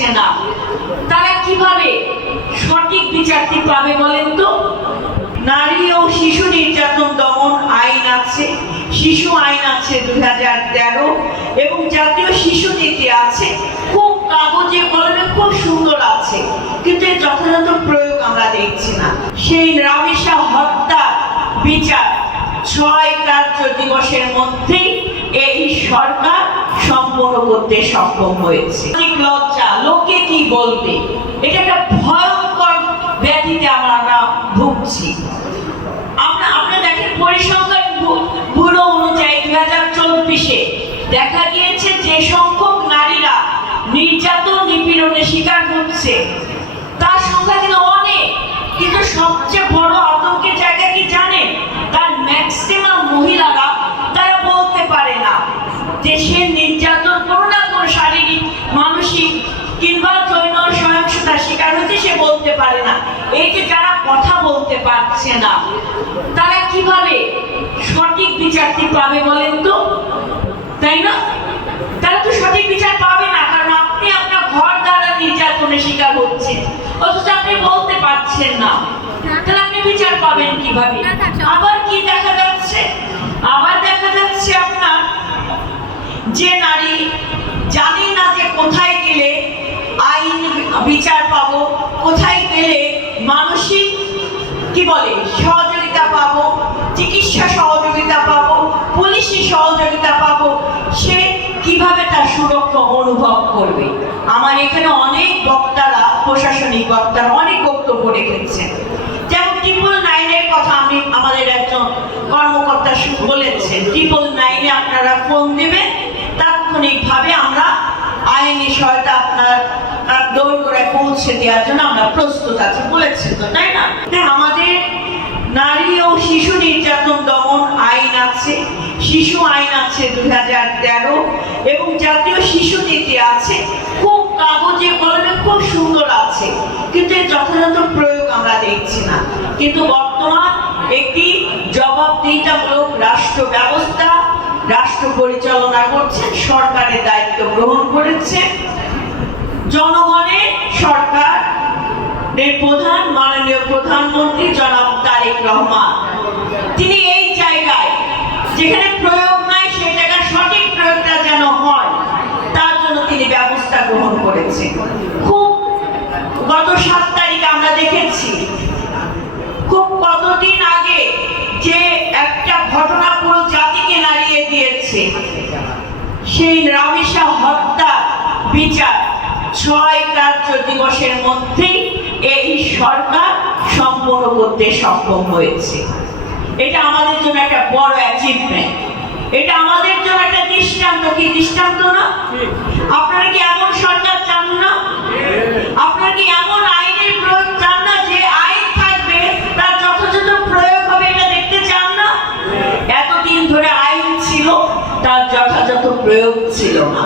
পাচ্ছে না, তারা কিভাবে সঠিক বিচারটি পাবে বলেন তো? নারী ও শিশু নির্যাতন দমন আইন আছে, শিশু আইন আছে 2013, এবং জাতীয় শিশু নীতি আছে, খুব কাগজে কলমে খুব সুন্দর আছে, কিন্তু এর যথাযথ প্রয়োগ আমরা দেখছি না। সেই রামিসা হত্যা বিচার 6 কার্য দিবসের মধ্যেই এই সরকার সম্পন্ন করতে সক্ষম হয়েছে। লজ্জা, লোকে কি বলবে, এটা একটা ভয়ঙ্কর ব্যাধিতে আমরা ভুগছি। আপনারা দেখেন পরিসংখ্যান ব্যুরো অনুযায়ী 2024-এ দেখা গিয়েছে যে সংখ্যক নারীরা নির্যাতন নিপীড়নের শিকার হচ্ছে তার সংখ্যা কিন্তু অনেক, কিন্তু সবচেয়ে বড় আতঙ্কের জায়গা কি জানেন? তার ম্যাক্সিমাম মহিলারা তারা বলতে পারে না যে সে নির্যাতন কোনো না কোনো শারীরিক, মানসিক কিংবা যৌন সহিংসতার শিকার হচ্ছে, সে বলতে পারে না। এই যে যারা কথা বলতে পারছে না, তারা কিভাবে সঠিক বিচারটি পাবে বলেন তো? তাই না? তারা তো সঠিক বিচার পাবে না, কারণ আপনি আপনার ঘর দ্বারা নির্যাতনের শিকার হচ্ছেন, অথচ আপনি বলতে পারছেন না, তাহলে আপনি বিচার পাবেন কিভাবে? আবার কি দেখা যাচ্ছে? আবার দেখা যাচ্ছে আপনার যে নারী জানি না যে কোথায় গেলে আইন বিচার পাবো, কোথায় গেলে মানসিক কি বলে সহযোগিতা পাবো, চিকিৎসা সহযোগিতা পাবো, পুলিশি সহযোগিতা পাবো, সে কিভাবে তার সুরক্ষা অনুভব করবে? আমার এখানে অনেক বক্তারা, প্রশাসনিক বক্তারা অনেক বক্তব্য রেখেছেন, যেমন 999-এর কথা আমি আমাদের একজন কর্মকর্তা বলেছেন, 999-এ আপনারা ফোন দেবেন, তাৎক্ষণিকভাবে আমরা আইনি সহায়তা আপনার দৌড়ে পৌঁছে দেওয়ার জন্য আমরা প্রস্তুত আছি বলেছেন তো, তাই না? আমাদের নারী ও শিশু নির্যাতন দমন আইন আছে, শিশু আইন আছে 2013, এবং জাতীয় শিশু নীতি আছে, খুব কাগজে কলমে খুব সুন্দর আছে, কিন্তু এর যথাযথ প্রয়োগ আমরা দেখছি না। কিন্তু বর্তমান একটি জবাবদিহিতামূলক রাষ্ট্র ব্যবস্থা রাষ্ট্র পরিচালনা করছেন, সরকারের দায়িত্ব গ্রহণ করেছে জনগণের সরকারের প্রধান মাননীয় প্রধানমন্ত্রী জনাব তারেক রহমান। তিনি এই জায়গায় যেখানে প্রয়োগ নাই সেই জায়গায় সঠিক প্রয়োগটা যেন হয় তার জন্য তিনি ব্যবস্থা গ্রহণ করেছেন। খুব গত 7 তারিখে আমরা দেখেছি, খুব কতদিন আগে যে একটা ঘটনা পুরো জাতিকে নাড়িয়ে দিয়েছে, সেই রামিসা হত্যা বিচার 6 কার্য দিবসের মধ্যেই এই সরকার সম্পন্ন করতে সক্ষম হয়েছে। এটা আমাদের জন্য একটা বড় অ্যাচিভমেন্ট, এটা আমাদের জন্য একটা দৃষ্টান্ত। কি দৃষ্টান্ত না? আপনারা কি এমন সরকার চান না? আপনারা কি এমন আইনের প্রয়োগ চান না, যে আইন থাকবে তার যথাযথ প্রয়োগ হবে, এটা দেখতে চান না? এতদিন ধরে আইন ছিল, তার যথাযথ প্রয়োগ ছিল না।